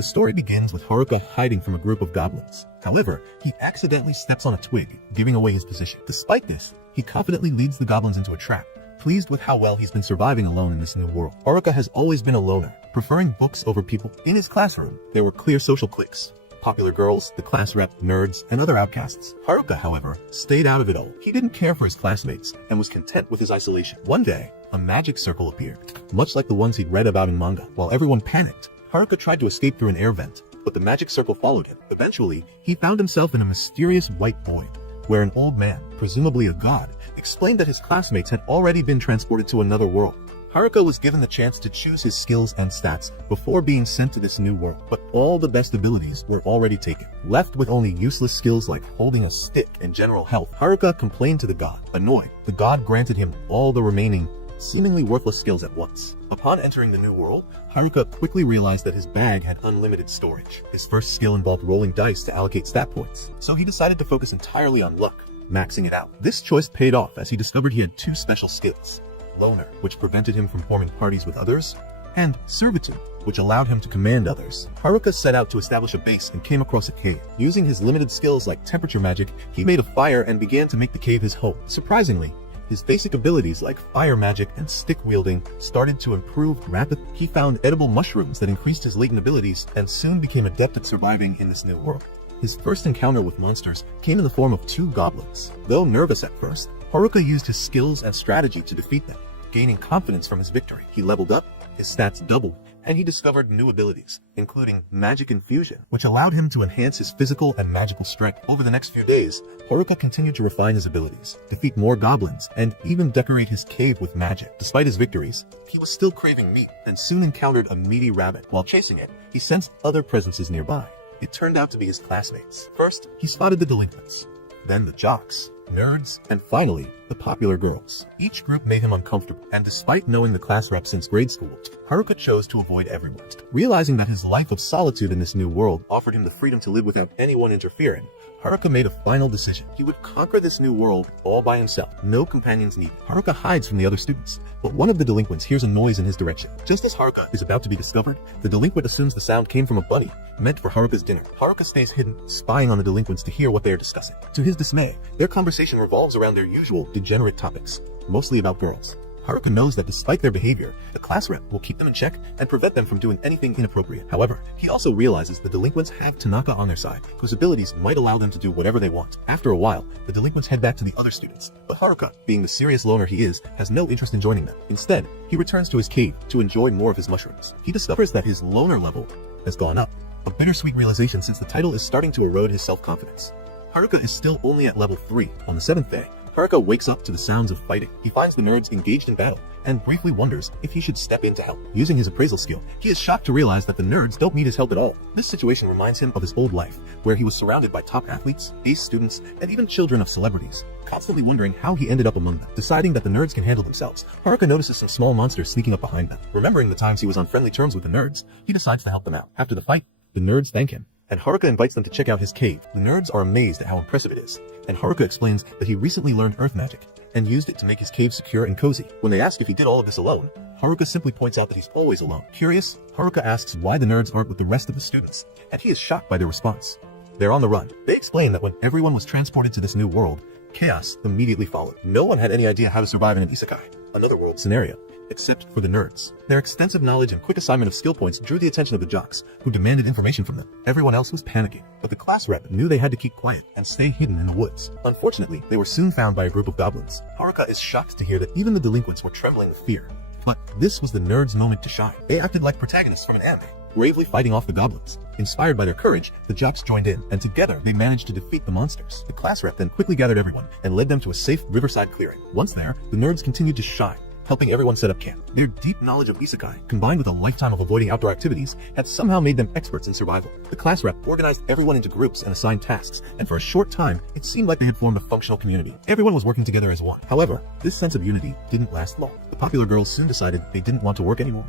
The story begins with Haruka hiding from a group of goblins. However, he accidentally steps on a twig, giving away his position. Despite this, he confidently leads the goblins into a trap, pleased with how well he's been surviving alone in this new world. Haruka has always been a loner, preferring books over people. In his classroom, there were clear social cliques: popular girls, the class rep, nerds, and other outcasts. Haruka, however, stayed out of it all. He didn't care for his classmates and was content with his isolation. One day, a magic circle appeared, much like the ones he'd read about in manga. While everyone panicked, Haruka tried to escape through an air vent, but the magic circle followed him. Eventually, he found himself in a mysterious white void, where an old man, presumably a god, explained that his classmates had already been transported to another world. Haruka was given the chance to choose his skills and stats before being sent to this new world, but all the best abilities were already taken. Left with only useless skills like holding a stick and general health, Haruka complained to the god. Annoyed, the god granted him all the remaining, seemingly worthless skills at once. Upon entering the new world, Haruka quickly realized that his bag had unlimited storage. His first skill involved rolling dice to allocate stat points, so he decided to focus entirely on luck, maxing it out. This choice paid off as he discovered he had two special skills: Loner, which prevented him from forming parties with others, and Servitude, which allowed him to command others. Haruka set out to establish a base and came across a cave. Using his limited skills like temperature magic, he made a fire and began to make the cave his home. Surprisingly, his basic abilities like fire magic and stick wielding started to improve rapidly. He found edible mushrooms that increased his latent abilities and soon became adept at surviving in this new world. His first encounter with monsters came in the form of two goblins. Though nervous at first, Haruka used his skills and strategy to defeat them, gaining confidence from his victory. He leveled up, his stats doubled, and he discovered new abilities, including Magic Infusion, which allowed him to enhance his physical and magical strength. Over the next few days, Haruka continued to refine his abilities, defeat more goblins, and even decorate his cave with magic. Despite his victories, he was still craving meat and soon encountered a meaty rabbit. While chasing it, he sensed other presences nearby. It turned out to be his classmates. First, he spotted the delinquents, then the jocks, nerds, and finally, the popular girls. Each group made him uncomfortable, and despite knowing the class rep since grade school, Haruka chose to avoid everyone. Realizing that his life of solitude in this new world offered him the freedom to live without anyone interfering, Haruka made a final decision. He would conquer this new world all by himself, no companions needed. Haruka hides from the other students, but one of the delinquents hears a noise in his direction. Just as Haruka is about to be discovered, the delinquent assumes the sound came from a bunny meant for Haruka's dinner. Haruka stays hidden, spying on the delinquents to hear what they are discussing. To his dismay, their conversation revolves around their usual degenerate topics, mostly about girls. Haruka knows that despite their behavior, the class rep will keep them in check and prevent them from doing anything inappropriate. However, he also realizes the delinquents have Tanaka on their side, whose abilities might allow them to do whatever they want. After a while, the delinquents head back to the other students, but Haruka, being the serious loner he is, has no interest in joining them. Instead, he returns to his cave to enjoy more of his mushrooms. He discovers that his loner level has gone up, a bittersweet realization since the title is starting to erode his self-confidence. Haruka is still only at level 3. On the 7th day, Haruka wakes up to the sounds of fighting. He finds the nerds engaged in battle and briefly wonders if he should step in to help. Using his appraisal skill, he is shocked to realize that the nerds don't need his help at all. This situation reminds him of his old life, where he was surrounded by top athletes, ace students, and even children of celebrities, constantly wondering how he ended up among them. Deciding that the nerds can handle themselves, Haruka notices some small monsters sneaking up behind them. Remembering the times he was on friendly terms with the nerds, he decides to help them out. After the fight, the nerds thank him, and Haruka invites them to check out his cave. The nerds are amazed at how impressive it is, and Haruka explains that he recently learned earth magic and used it to make his cave secure and cozy. When they ask if he did all of this alone, Haruka simply points out that he's always alone. Curious, Haruka asks why the nerds aren't with the rest of the students, and he is shocked by their response. They're on the run. They explain that when everyone was transported to this new world, chaos immediately followed. No one had any idea how to survive in an isekai, another world scenario, except for the nerds. Their extensive knowledge and quick assignment of skill points drew the attention of the jocks, who demanded information from them. Everyone else was panicking, but the class rep knew they had to keep quiet and stay hidden in the woods. Unfortunately, they were soon found by a group of goblins. Haruka is shocked to hear that even the delinquents were trembling with fear. But this was the nerds' moment to shine. They acted like protagonists from an anime, bravely fighting off the goblins. Inspired by their courage, the jocks joined in, and together they managed to defeat the monsters. The class rep then quickly gathered everyone and led them to a safe riverside clearing. Once there, the nerds continued to shine, helping everyone set up camp. Their deep knowledge of isekai, combined with a lifetime of avoiding outdoor activities, had somehow made them experts in survival. The class rep organized everyone into groups and assigned tasks, and for a short time, it seemed like they had formed a functional community. Everyone was working together as one. However, this sense of unity didn't last long. The popular girls soon decided they didn't want to work anymore.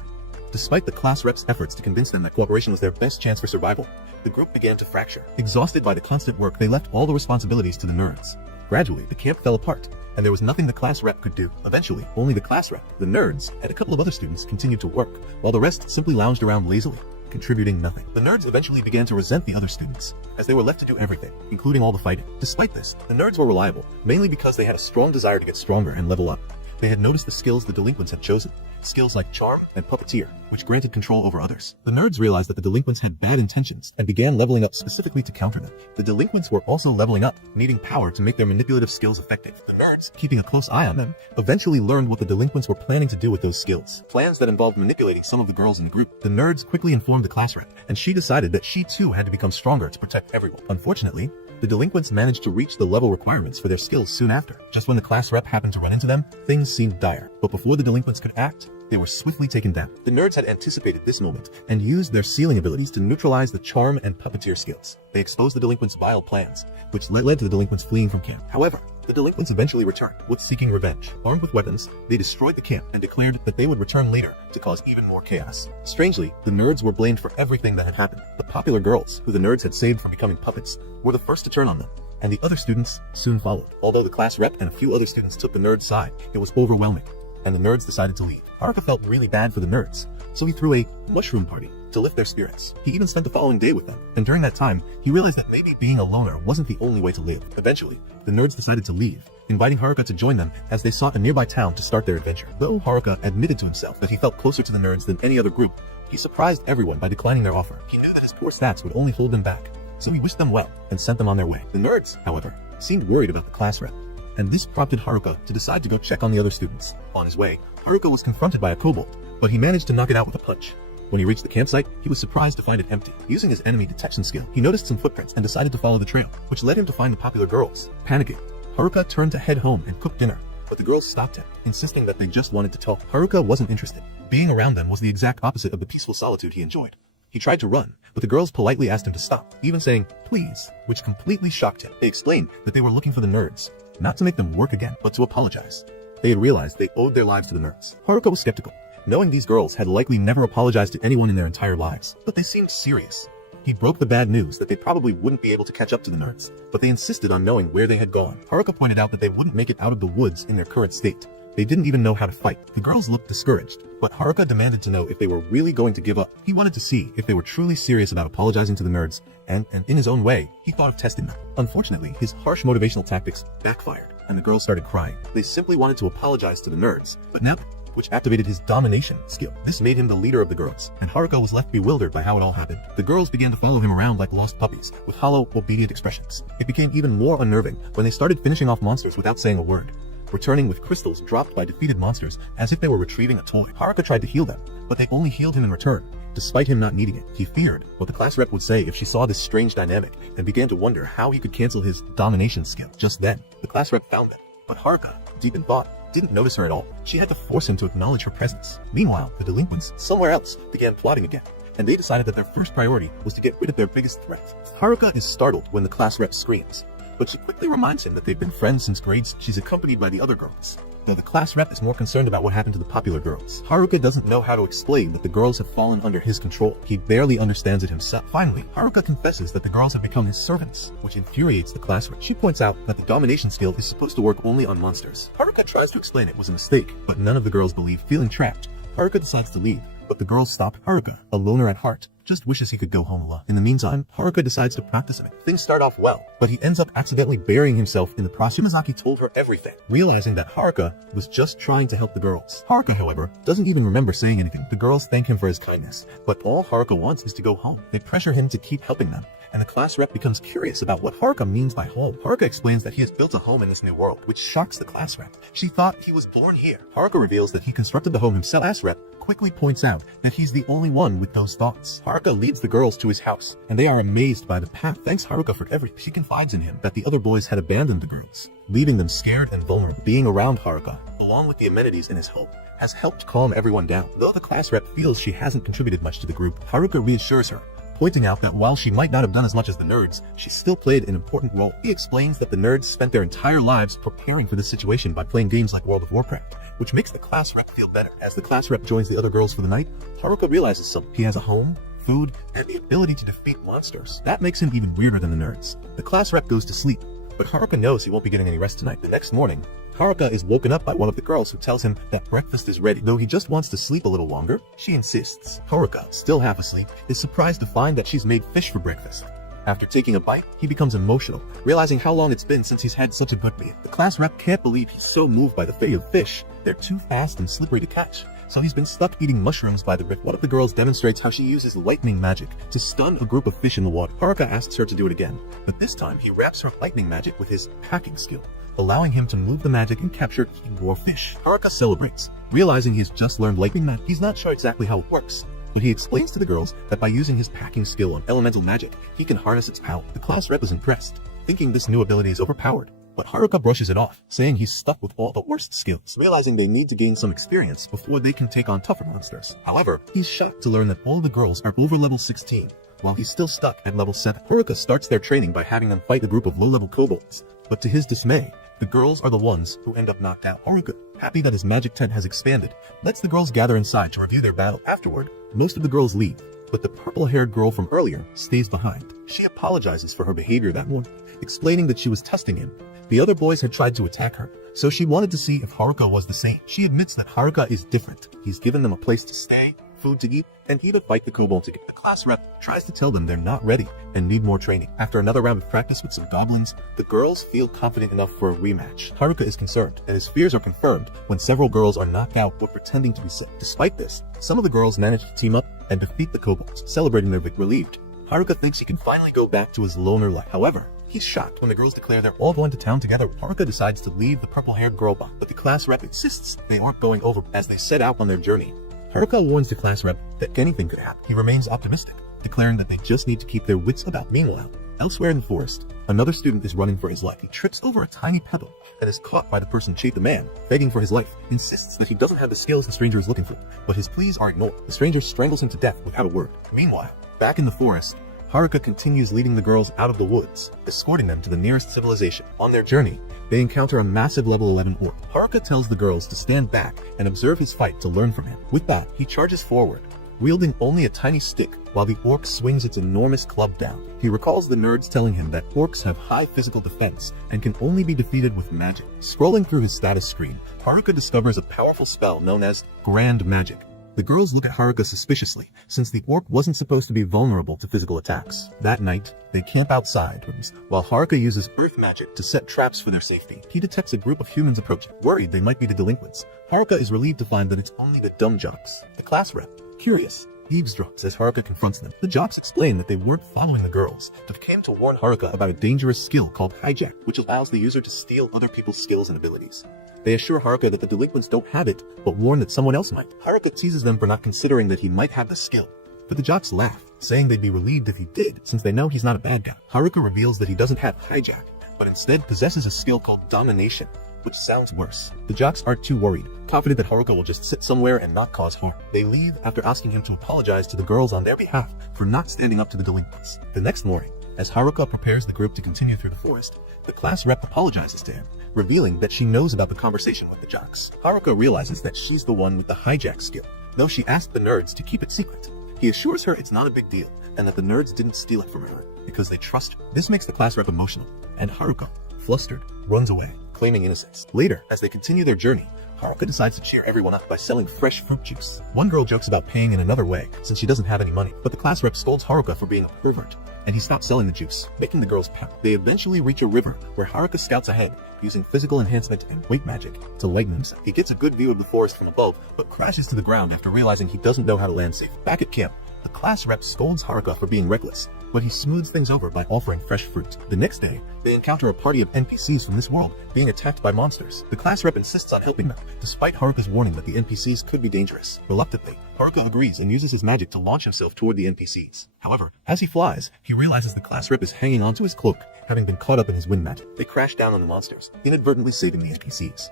Despite the class rep's efforts to convince them that cooperation was their best chance for survival, the group began to fracture. Exhausted by the constant work, they left all the responsibilities to the nerds. Gradually, the camp fell apart, and there was nothing the class rep could do. Eventually, only the class rep, the nerds, and a couple of other students continued to work, while the rest simply lounged around lazily. contributing nothing. The nerds eventually began to resent the other students, as they were left to do everything, including all the fighting. Despite this, the nerds were reliable, mainly because they had a strong desire to get stronger and level up. They had noticed the skills the delinquents had chosen, skills like charm and puppeteer, which granted control over others. The nerds realized that the delinquents had bad intentions and began leveling up specifically to counter them. The delinquents were also leveling up, needing power to make their manipulative skills effective. The nerds, keeping a close eye on them, eventually learned what the delinquents were planning to do with those skills. Plans that involved manipulating some of the girls in the group. The nerds quickly informed the class rep, and she decided that she too had to become stronger to protect everyone. Unfortunately, the delinquents managed to reach the level requirements for their skills soon after. Just when the class rep happened to run into them, things seemed dire. But before the delinquents could act, they were swiftly taken down. The nerds had anticipated this moment and used their sealing abilities to neutralize the charm and puppeteer skills. They exposed the delinquents' vile plans, which led to the delinquents fleeing from camp. However, the delinquents eventually returned, with seeking revenge. Armed with weapons, they destroyed the camp and declared that they would return later to cause even more chaos. Strangely, the nerds were blamed for everything that had happened. The popular girls, who the nerds had saved from becoming puppets, were the first to turn on them, and the other students soon followed. Although the class rep and a few other students took the nerds' side, it was overwhelming, and the nerds decided to leave. Haruka felt really bad for the nerds, so he threw a mushroom party to lift their spirits. He even spent the following day with them, and during that time, he realized that maybe being a loner wasn't the only way to live. Eventually, the nerds decided to leave, inviting Haruka to join them as they sought a nearby town to start their adventure. Though Haruka admitted to himself that he felt closer to the nerds than any other group, he surprised everyone by declining their offer. He knew that his poor stats would only hold him back, so he wished them well and sent them on their way. The nerds, however, seemed worried about the class rep, and this prompted Haruka to decide to go check on the other students. On his way, Haruka was confronted by a kobold, but he managed to knock it out with a punch. When he reached the campsite, he was surprised to find it empty. Using his enemy detection skill, he noticed some footprints and decided to follow the trail, which led him to find the popular girls. Panicking, Haruka turned to head home and cook dinner, but the girls stopped him, insisting that they just wanted to talk. Haruka wasn't interested. Being around them was the exact opposite of the peaceful solitude he enjoyed. He tried to run, but the girls politely asked him to stop, even saying, "Please," which completely shocked him. They explained that they were looking for the nerds, not to make them work again, but to apologize. They had realized they owed their lives to the nerds. Haruka was skeptical, knowing these girls had likely never apologized to anyone in their entire lives, but they seemed serious. He broke the bad news that they probably wouldn't be able to catch up to the nerds, but they insisted on knowing where they had gone. Haruka pointed out that they wouldn't make it out of the woods in their current state. They didn't even know how to fight. The girls looked discouraged, but Haruka demanded to know if they were really going to give up. He wanted to see if they were truly serious about apologizing to the nerds, and in his own way, he thought of testing them. Unfortunately, his harsh motivational tactics backfired, and the girls started crying. They simply wanted to apologize to the nerds, but now, which activated his domination skill. This made him the leader of the girls, and Haruka was left bewildered by how it all happened. The girls began to follow him around like lost puppies, with hollow, obedient expressions. It became even more unnerving when they started finishing off monsters without saying a word, returning with crystals dropped by defeated monsters as if they were retrieving a toy. Haruka tried to heal them, but they only healed him in return, despite him not needing it. He feared what the class rep would say if she saw this strange dynamic, and began to wonder how he could cancel his domination skill. Just then, the class rep found them, but Haruka, deep in thought, didn't notice her at all. She had to force him to acknowledge her presence. Meanwhile, the delinquents, somewhere else, began plotting again, and they decided that their first priority was to get rid of their biggest threat. Haruka is startled when the class rep screams, but she quickly reminds him that they've been friends since grades. She's accompanied by the other girls, though the class rep is more concerned about what happened to the popular girls. Haruka doesn't know how to explain that the girls have fallen under his control. He barely understands it himself. Finally, Haruka confesses that the girls have become his servants, which infuriates the class rep. She points out that the domination skill is supposed to work only on monsters. Haruka tries to explain it was a mistake, but none of the girls believe. Feeling trapped, Haruka decides to leave, but the girls stop. Haruka, a loner at heart, just wishes he could go home alone. In the meantime, Haruka decides to practice it. Things start off well, but he ends up accidentally burying himself in the process. Shimazaki told her everything, realizing that Haruka was just trying to help the girls. Haruka, however, doesn't even remember saying anything. The girls thank him for his kindness, but all Haruka wants is to go home. They pressure him to keep helping them, and the class rep becomes curious about what Haruka means by home. Haruka explains that he has built a home in this new world, which shocks the class rep. She thought he was born here. Haruka reveals that he constructed the home himself. Class rep quickly points out that he's the only one with those thoughts. Haruka leads the girls to his house, and they are amazed by the path. Thanks Haruka for everything. She confides in him that the other boys had abandoned the girls, leaving them scared and vulnerable. Being around Haruka, along with the amenities in his home, has helped calm everyone down. Though the class rep feels she hasn't contributed much to the group, Haruka reassures her, pointing out that while she might not have done as much as the nerds, she still played an important role. He explains that the nerds spent their entire lives preparing for this situation by playing games like World of Warcraft, which makes the class rep feel better. As the class rep joins the other girls for the night, Haruka realizes something. He has a home, food, and the ability to defeat monsters. That makes him even weirder than the nerds. The class rep goes to sleep, but Haruka knows he won't be getting any rest tonight. The next morning, Haruka is woken up by one of the girls who tells him that breakfast is ready. Though he just wants to sleep a little longer, she insists. Haruka, still half asleep, is surprised to find that she's made fish for breakfast. After taking a bite, he becomes emotional, realizing how long it's been since he's had such a good meal. The class rep can't believe he's so moved by the fate of fish. They're too fast and slippery to catch, so he's been stuck eating mushrooms by the river. One of the girls demonstrates how she uses lightning magic to stun a group of fish in the water. Haruka asks her to do it again, but this time he wraps her lightning magic with his packing skill, allowing him to move the magic and capture even more fish. Haruka celebrates, realizing he's just learned lightning magic. He's not sure exactly how it works, but he explains to the girls that by using his packing skill on elemental magic, he can harness its power. The class rep is impressed, thinking this new ability is overpowered, but Haruka brushes it off, saying he's stuck with all the worst skills, realizing they need to gain some experience before they can take on tougher monsters. However, he's shocked to learn that all the girls are over level 16, while he's still stuck at level 7. Haruka starts their training by having them fight a group of low-level kobolds, but to his dismay, the girls are the ones who end up knocked out. Haruka, happy that his magic tent has expanded, lets the girls gather inside to review their battle. Afterward, most of the girls leave, but the purple-haired girl from earlier stays behind. She apologizes for her behavior that morning, explaining that she was testing him. The other boys had tried to attack her, so she wanted to see if Haruka was the same. She admits that Haruka is different. He's given them a place to stay, food to eat, and even fight the kobold together. The class rep tries to tell them they're not ready and need more training. After another round of practice with some goblins, the girls feel confident enough for a rematch. Haruka is concerned, and his fears are confirmed when several girls are knocked out while pretending to be sick. Despite this, some of the girls manage to team up and defeat the kobolds, celebrating their victory. Relieved, Haruka thinks he can finally go back to his loner life. However, he's shocked when the girls declare they're all going to town together. Haruka decides to leave the purple-haired girl behind, but the class rep insists they aren't going over. As they set out on their journey, Haruka warns the class rep that anything could happen. He remains optimistic, declaring that they just need to keep their wits about. Meanwhile, elsewhere in the forest, another student is running for his life. He trips over a tiny pebble and is caught by the person chasing. The man, begging for his life, insists that he doesn't have the skills the stranger is looking for, but his pleas are ignored. The stranger strangles him to death without a word. Meanwhile, back in the forest, Haruka continues leading the girls out of the woods, escorting them to the nearest civilization. On their journey, they encounter a massive level 11 orc. Haruka tells the girls to stand back and observe his fight to learn from him. With that, he charges forward, wielding only a tiny stick while the orc swings its enormous club down. He recalls the nerds telling him that orcs have high physical defense and can only be defeated with magic. Scrolling through his status screen, Haruka discovers a powerful spell known as Grand Magic. The girls look at Haruka suspiciously, since the orc wasn't supposed to be vulnerable to physical attacks. That night, they camp outside, while Haruka uses earth magic to set traps for their safety. He detects a group of humans approaching. Worried they might be the delinquents, Haruka is relieved to find that it's only the dumb jocks. The class rep, curious, eavesdrops as Haruka confronts them. The jocks explain that they weren't following the girls, but came to warn Haruka about a dangerous skill called hijack, which allows the user to steal other people's skills and abilities. They assure Haruka that the delinquents don't have it, but warn that someone else might. Haruka teases them for not considering that he might have the skill, but the jocks laugh, saying they'd be relieved if he did, since they know he's not a bad guy. Haruka reveals that he doesn't have hijack, but instead possesses a skill called domination, which sounds worse. The jocks aren't too worried, confident that Haruka will just sit somewhere and not cause harm. They leave after asking him to apologize to the girls on their behalf for not standing up to the delinquents. The next morning, as Haruka prepares the group to continue through the forest, the class rep apologizes to him, revealing that she knows about the conversation with the jocks. Haruka realizes that she's the one with the hijack skill, though she asked the nerds to keep it secret. He assures her it's not a big deal, and that the nerds didn't steal it from her, because they trust her. This makes the class rep emotional, and Haruka, flustered, runs away, claiming innocence. Later, as they continue their journey, Haruka decides to cheer everyone up by selling fresh fruit juice. One girl jokes about paying in another way, since she doesn't have any money, but the class rep scolds Haruka for being a pervert, and he stops selling the juice, making the girls pout. They eventually reach a river, where Haruka scouts ahead, using physical enhancement and weight magic to lighten himself. He gets a good view of the forest from above, but crashes to the ground after realizing he doesn't know how to land safe. Back at camp, the class rep scolds Haruka for being reckless, but he smooths things over by offering fresh fruit. The next day, they encounter a party of NPCs from this world being attacked by monsters. The class rep insists on helping them, despite Haruka's warning that the NPCs could be dangerous. Reluctantly, Haruka agrees and uses his magic to launch himself toward the NPCs. However, as he flies, he realizes the class rep is hanging onto his cloak, having been caught up in his wind magic. They crash down on the monsters, inadvertently saving the NPCs.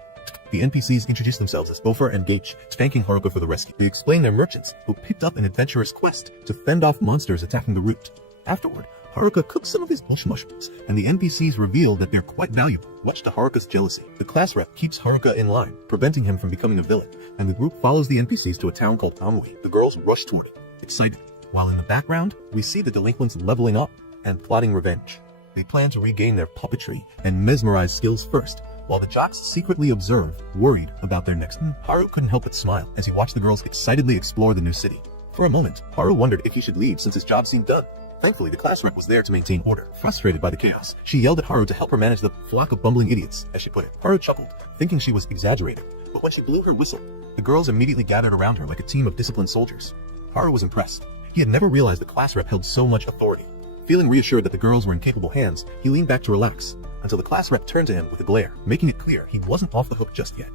The NPCs introduce themselves as Bofur and Gage, thanking Haruka for the rescue. They explain they're merchants who picked up an adventurous quest to fend off monsters attacking the route. Afterward, Haruka cooks some of his bush mushrooms, and the NPCs reveal that they're quite valuable, much to Haruka's jealousy. The class rep keeps Haruka in line, preventing him from becoming a villain, and the group follows the NPCs to a town called Amui. The girls rush toward it, excited, while in the background, we see the delinquents leveling up and plotting revenge. They plan to regain their puppetry and mesmerize skills first, while the jocks secretly observed, worried about their next move. Haru couldn't help but smile as he watched the girls excitedly explore the new city. For a moment, Haru wondered if he should leave since his job seemed done. Thankfully, the class rep was there to maintain order. Frustrated by the chaos, she yelled at Haru to help her manage the flock of bumbling idiots, as she put it. Haru chuckled, thinking she was exaggerating, but when she blew her whistle, the girls immediately gathered around her like a team of disciplined soldiers. Haru was impressed. He had never realized the class rep held so much authority. Feeling reassured that the girls were in capable hands, he leaned back to relax, until the class rep turned to him with a glare, making it clear he wasn't off the hook just yet.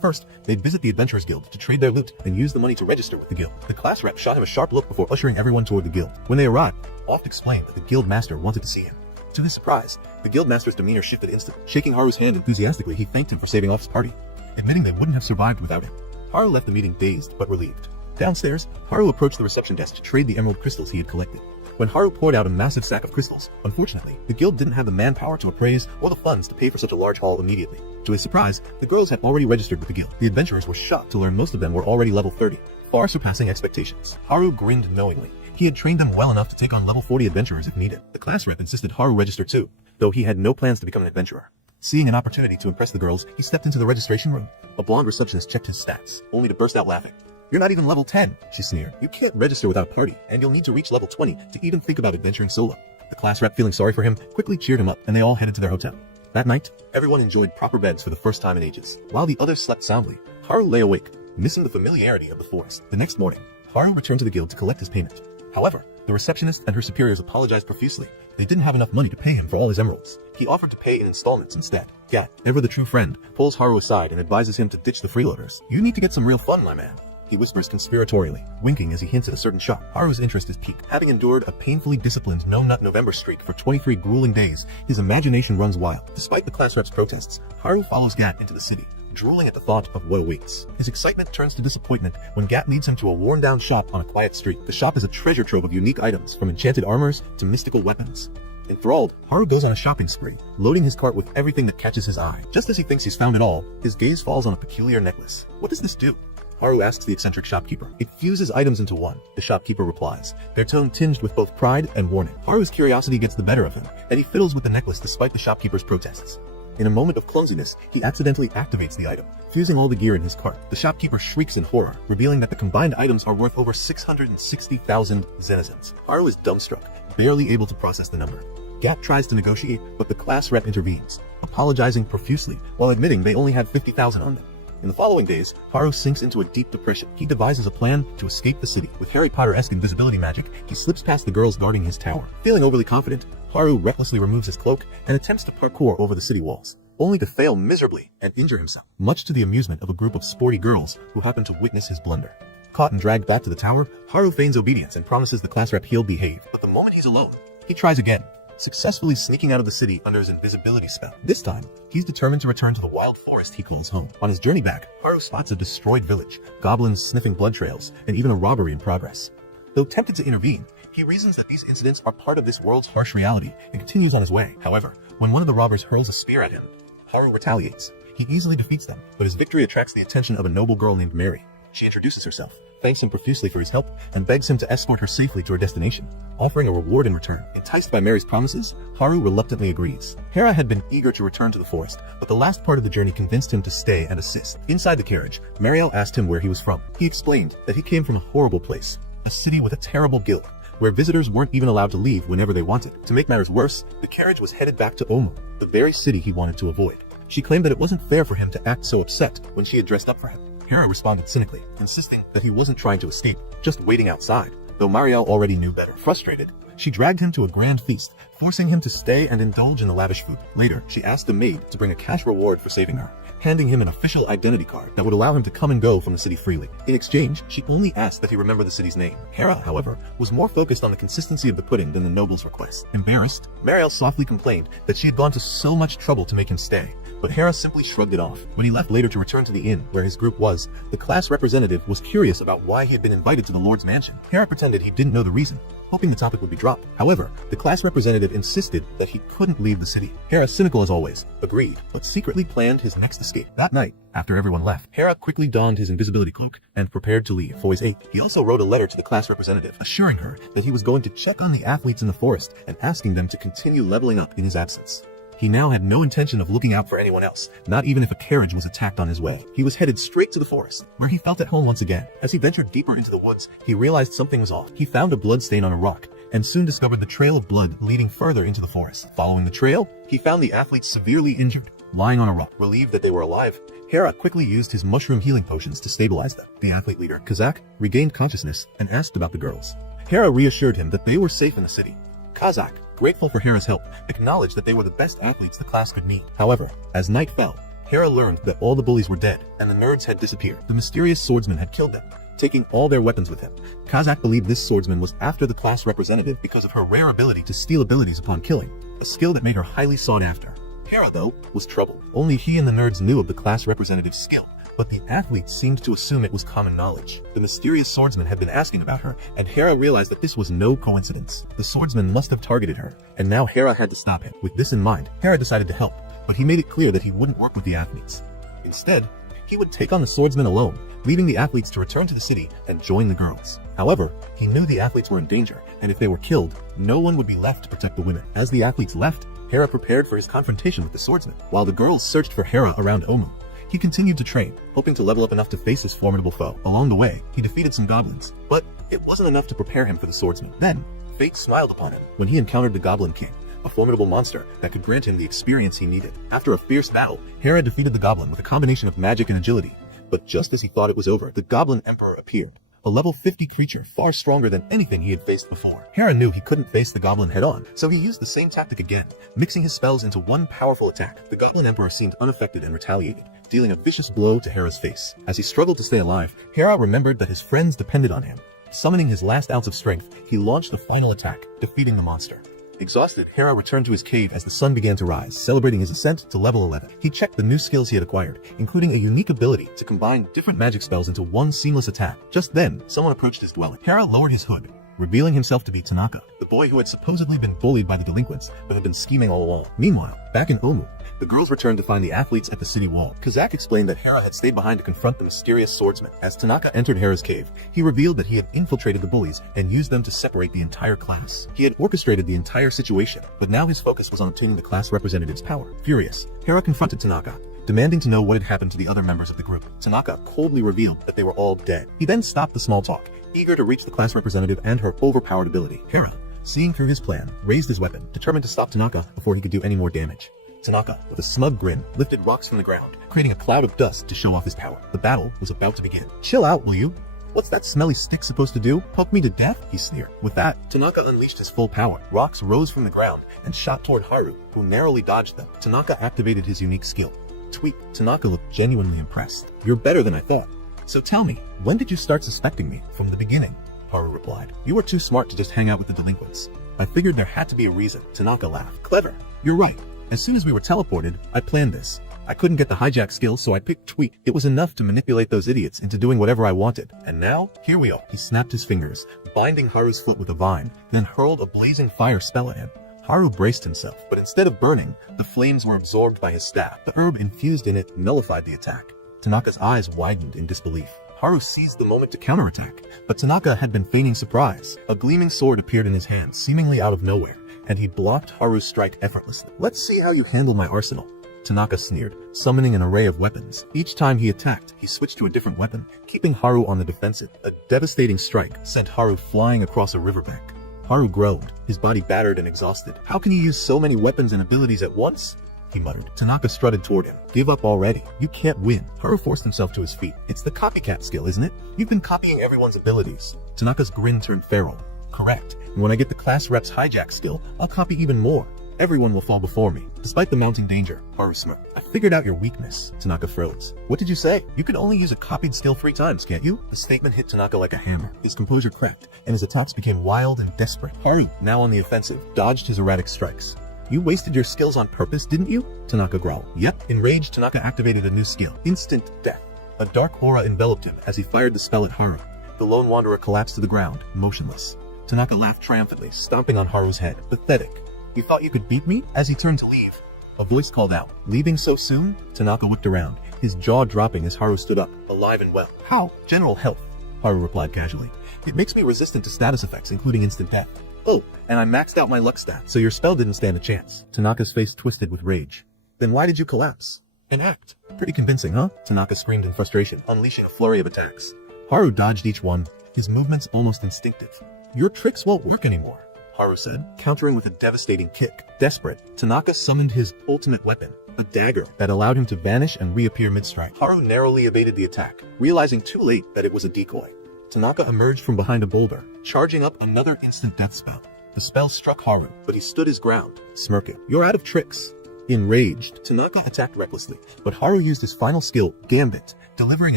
First, they'd visit the Adventurers Guild to trade their loot and use the money to register with the guild. The class rep shot him a sharp look before ushering everyone toward the guild. When they arrived, Oft explained that the guild master wanted to see him. To his surprise, the guild master's demeanor shifted instantly. Shaking Haru's hand enthusiastically, he thanked him for saving Oft's party, admitting they wouldn't have survived without him. Haru left the meeting dazed but relieved. Downstairs, Haru approached the reception desk to trade the emerald crystals he had collected. When Haru poured out a massive sack of crystals, unfortunately, the guild didn't have the manpower to appraise or the funds to pay for such a large haul immediately. To his surprise, the girls had already registered with the guild. The adventurers were shocked to learn most of them were already level 30, far surpassing expectations. Haru grinned knowingly. He had trained them well enough to take on level 40 adventurers if needed. The class rep insisted Haru register too, though he had no plans to become an adventurer. Seeing an opportunity to impress the girls, he stepped into the registration room. A blonde receptionist checked his stats, only to burst out laughing. "You're not even level 10, she sneered. "You can't register without a party, and you'll need to reach level 20 to even think about adventuring solo." The class rep, feeling sorry for him, quickly cheered him up, and they all headed to their hotel. That night, everyone enjoyed proper beds for the first time in ages. While the others slept soundly, Haru lay awake, missing the familiarity of the forest. The next morning, Haru returned to the guild to collect his payment. However, the receptionist and her superiors apologized profusely. They didn't have enough money to pay him for all his emeralds. He offered to pay in installments instead. Gat, ever the true friend, pulls Haru aside and advises him to ditch the freeloaders. "You need to get some real fun, my man," he whispers conspiratorially, winking as he hints at a certain shop. Haru's interest is piqued. Having endured a painfully disciplined no-nut November streak for 23 grueling days, his imagination runs wild. Despite the class rep's protests, Haru follows Gat into the city, drooling at the thought of what awaits. His excitement turns to disappointment when Gat leads him to a worn-down shop on a quiet street. The shop is a treasure trove of unique items, from enchanted armors to mystical weapons. Enthralled, Haru goes on a shopping spree, loading his cart with everything that catches his eye. Just as he thinks he's found it all, his gaze falls on a peculiar necklace. "What does this do?" Haru asks the eccentric shopkeeper. "It fuses items into one," the shopkeeper replies, their tone tinged with both pride and warning. Haru's curiosity gets the better of him, and he fiddles with the necklace despite the shopkeeper's protests. In a moment of clumsiness, he accidentally activates the item, fusing all the gear in his cart. The shopkeeper shrieks in horror, revealing that the combined items are worth over 660,000 zenizens. Haru is dumbstruck, barely able to process the number. Gat tries to negotiate, but the class rep intervenes, apologizing profusely while admitting they only had 50,000 on them. In the following days, Haru sinks into a deep depression. He devises a plan to escape the city. With Harry Potter-esque invisibility magic, he slips past the girls guarding his tower. Feeling overly confident, Haru recklessly removes his cloak and attempts to parkour over the city walls, only to fail miserably and injure himself, much to the amusement of a group of sporty girls who happen to witness his blunder. Caught and dragged back to the tower, Haru feigns obedience and promises the class rep he'll behave. But the moment he's alone, he tries again, successfully sneaking out of the city under his invisibility spell. This time, he's determined to return to the wild forest he calls home. On his journey back, Haru spots a destroyed village, goblins sniffing blood trails, and even a robbery in progress. Though tempted to intervene, he reasons that these incidents are part of this world's harsh reality and continues on his way. However, when one of the robbers hurls a spear at him, Haru retaliates. He easily defeats them, but his victory attracts the attention of a noble girl named Mary. She introduces herself, thanks him profusely for his help, and begs him to escort her safely to her destination, offering a reward in return. Enticed by Mary's promises, Haru reluctantly agrees. Hera had been eager to return to the forest, but the last part of the journey convinced him to stay and assist. Inside the carriage, Mariel asked him where he was from. He explained that he came from a horrible place, a city with a terrible guild, where visitors weren't even allowed to leave whenever they wanted. To make matters worse, the carriage was headed back to Omu, the very city he wanted to avoid. She claimed that it wasn't fair for him to act so upset when she had dressed up for him. Hera responded cynically, insisting that he wasn't trying to escape, just waiting outside, though Mariel already knew better. Frustrated, she dragged him to a grand feast, forcing him to stay and indulge in the lavish food. Later, she asked the maid to bring a cash reward for saving her, handing him an official identity card that would allow him to come and go from the city freely. In exchange, she only asked that he remember the city's name. Hera, however, was more focused on the consistency of the pudding than the noble's request. Embarrassed, Mariel softly complained that she had gone to so much trouble to make him stay, but Hera simply shrugged it off. When he left later to return to the inn where his group was, the class representative was curious about why he had been invited to the Lord's mansion. Hera pretended he didn't know the reason, hoping the topic would be dropped. However, the class representative insisted that he couldn't leave the city. Hera, cynical as always, agreed, but secretly planned his next escape. That night, after everyone left, Hera quickly donned his invisibility cloak and prepared to leave for his 8th. He also wrote a letter to the class representative, assuring her that he was going to check on the athletes in the forest and asking them to continue leveling up in his absence. He now had no intention of looking out for anyone else, not even if a carriage was attacked on his way. He was headed straight to the forest, where he felt at home once again. As he ventured deeper into the woods, he realized something was off. He found a blood stain on a rock, and soon discovered the trail of blood leading further into the forest. Following the trail, he found the athletes severely injured, lying on a rock. Relieved that they were alive, Hera quickly used his mushroom healing potions to stabilize them. The athlete leader, Kazak, regained consciousness and asked about the girls. Hera reassured him that they were safe in the city. Kazak, grateful for Hera's help, acknowledged that they were the best athletes the class could meet. However, as night fell, Hera learned that all the bullies were dead and the nerds had disappeared. The mysterious swordsman had killed them, taking all their weapons with him. Kazak believed this swordsman was after the class representative because of her rare ability to steal abilities upon killing, a skill that made her highly sought after. Hera, though, was troubled. Only he and the nerds knew of the class representative's skill, but the athletes seemed to assume it was common knowledge. The mysterious swordsman had been asking about her, and Hera realized that this was no coincidence. The swordsman must have targeted her, and now Hera had to stop him. With this in mind, Hera decided to help, but he made it clear that he wouldn't work with the athletes. Instead, he would take on the swordsman alone, leaving the athletes to return to the city and join the girls. However, he knew the athletes were in danger, and if they were killed, no one would be left to protect the women. As the athletes left, Hera prepared for his confrontation with the swordsman, while the girls searched for Hera around Omu. He continued to train, hoping to level up enough to face his formidable foe. Along the way, he defeated some goblins, but it wasn't enough to prepare him for the swordsman. Then, fate smiled upon him when he encountered the Goblin King, a formidable monster that could grant him the experience he needed. After a fierce battle, Hera defeated the goblin with a combination of magic and agility, but just as he thought it was over, the Goblin Emperor appeared. A level 50 creature far stronger than anything he had faced before. Hera knew he couldn't face the goblin head-on, so he used the same tactic again, mixing his spells into one powerful attack. The Goblin Emperor seemed unaffected and retaliated, dealing a vicious blow to Hera's face. As he struggled to stay alive, Hera remembered that his friends depended on him. Summoning his last ounce of strength, he launched the final attack, defeating the monster. Exhausted, Hera returned to his cave as the sun began to rise, celebrating his ascent to level 11. He checked the new skills he had acquired, including a unique ability to combine different magic spells into one seamless attack. Just then, someone approached his dwelling. Hera lowered his hood, revealing himself to be Tanaka, the boy who had supposedly been bullied by the delinquents, but had been scheming all along. Meanwhile, back in Omu, the girls returned to find the athletes at the city wall. Kazak explained that Hera had stayed behind to confront the mysterious swordsman. As Tanaka entered Hera's cave, he revealed that he had infiltrated the bullies and used them to separate the entire class. He had orchestrated the entire situation, but now his focus was on obtaining the class representative's power. Furious, Hera confronted Tanaka, demanding to know what had happened to the other members of the group. Tanaka coldly revealed that they were all dead. He then stopped the small talk, eager to reach the class representative and her overpowered ability. Hera, seeing through his plan, raised his weapon, determined to stop Tanaka before he could do any more damage. Tanaka, with a smug grin, lifted rocks from the ground, creating a cloud of dust to show off his power. The battle was about to begin. Chill out, will you? What's that smelly stick supposed to do? Poke me to death? He sneered. With that, Tanaka unleashed his full power. Rocks rose from the ground and shot toward Haru, who narrowly dodged them. Tanaka activated his unique skill. Tweet. Tanaka looked genuinely impressed. You're better than I thought. So tell me, when did you start suspecting me? From the beginning, Haru replied. You were too smart to just hang out with the delinquents. I figured there had to be a reason. Tanaka laughed. Clever. You're right. As soon as we were teleported, I planned this. I couldn't get the hijack skill, so I picked Tweet. It was enough to manipulate those idiots into doing whatever I wanted. And now, here we are. He snapped his fingers, binding Haru's foot with a vine, then hurled a blazing fire spell at him. Haru braced himself, but instead of burning, the flames were absorbed by his staff. The herb infused in it nullified the attack. Tanaka's eyes widened in disbelief. Haru seized the moment to counterattack, but Tanaka had been feigning surprise. A gleaming sword appeared in his hand, seemingly out of nowhere, and he blocked Haru's strike effortlessly. Let's see how you handle my arsenal, Tanaka sneered, summoning an array of weapons. Each time he attacked, he switched to a different weapon, keeping Haru on the defensive. A devastating strike sent Haru flying across a riverbank. Haru groaned, his body battered and exhausted. How can you use so many weapons and abilities at once? He muttered. Tanaka strutted toward him. Give up already. You can't win. Haru forced himself to his feet. It's the copycat skill, isn't it? You've been copying everyone's abilities. Tanaka's grin turned feral. Correct. And when I get the class rep's hijack skill, I'll copy even more. Everyone will fall before me. Despite the mounting danger, Haru smirked. I figured out your weakness. Tanaka froze. What did you say? You can only use a copied skill 3 times, can't you? The statement hit Tanaka like a hammer. His composure cracked, and his attacks became wild and desperate. Haru, now on the offensive, dodged his erratic strikes. You wasted your skills on purpose, didn't you? Tanaka growled. Yep. Enraged, Tanaka activated a new skill. Instant death. A dark aura enveloped him as he fired the spell at Haru. The lone wanderer collapsed to the ground, motionless. Tanaka laughed triumphantly, stomping on Haru's head. Pathetic. You thought you could beat me? As he turned to leave, a voice called out. Leaving so soon? Tanaka looked around, his jaw dropping as Haru stood up, alive and well. How? General health, Haru replied casually. It makes me resistant to status effects, including instant death. Oh, and I maxed out my luck stat, so your spell didn't stand a chance. Tanaka's face twisted with rage. Then why did you collapse? An act. Pretty convincing, huh? Tanaka screamed in frustration, unleashing a flurry of attacks. Haru dodged each one, his movements almost instinctive. Your tricks won't work anymore, Haru said, countering with a devastating kick. Desperate, Tanaka summoned his ultimate weapon, a dagger that allowed him to vanish and reappear mid-strike. Haru narrowly evaded the attack, realizing too late that it was a decoy. Tanaka emerged from behind a boulder, charging up another instant death spell. The spell struck Haru, but he stood his ground, smirking. You're out of tricks. Enraged, Tanaka attacked recklessly, but Haru used his final skill, Gambit, delivering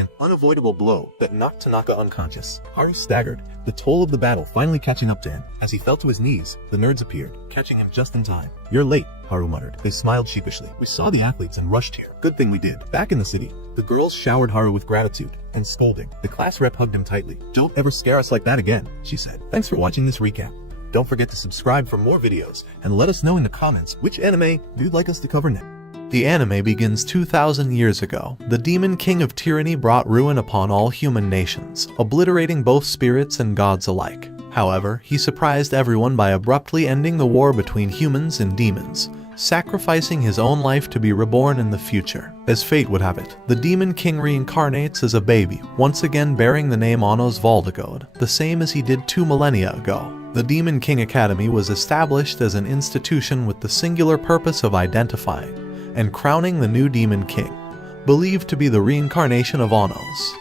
an unavoidable blow that knocked Tanaka unconscious. Haru staggered, the toll of the battle finally catching up to him. As he fell to his knees, the nerds appeared, catching him just in time. You're late, Haru muttered. They smiled sheepishly. We saw the athletes and rushed here. Good thing we did. Back in the city, the girls showered Haru with gratitude and scolding. The class rep hugged him tightly. Don't ever scare us like that again, she said. Thanks for watching this recap. Don't forget to subscribe for more videos, and let us know in the comments which anime you'd like us to cover next. The anime begins 2,000 years ago. The demon king of tyranny brought ruin upon all human nations, obliterating both spirits and gods alike. However, he surprised everyone by abruptly ending the war between humans and demons, sacrificing his own life to be reborn in the future. As fate would have it, the demon king reincarnates as a baby, once again bearing the name Anos Voldegod, the same as he did 2 millennia ago. The Demon King Academy was established as an institution with the singular purpose of identifying and crowning the new Demon King, believed to be the reincarnation of Anos.